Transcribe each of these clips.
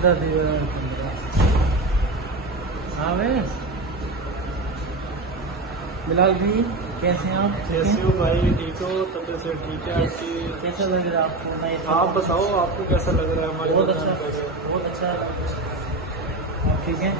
हाँ भाई बिलाल भाई कैसे हैं आप? कैसे हो भाई? ठीक हो? तबीयत से ठीक है आपकी? कैसा लग रहा है आपको? नहीं आप बताओ, आपको कैसा लग रहा है? हमारे बहुत अच्छा, बहुत अच्छा। आप ठीक हैं?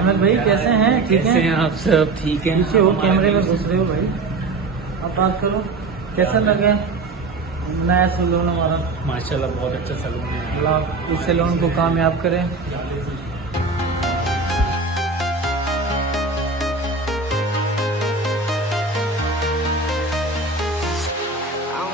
अहमद भाई कैसे हैं? ठीक कैसे हैं आप? सब ठीक हैं? पीछे हो, कैमरे में घुस रहे हो भाई। आप बात करो, कैसा लगा नया सैलून हमारा? माशाल्लाह बहुत अच्छा सैलून है। अल्लाह इस सैलून को कामयाब करें।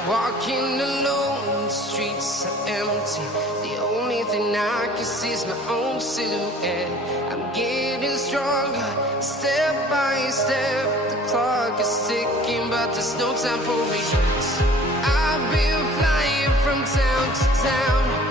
Walking alone, the streets are empty. The only thing I can see is my own silhouette. I'm getting stronger, step by step. The clock is ticking, but there's no time for me. I've been flying from town to town.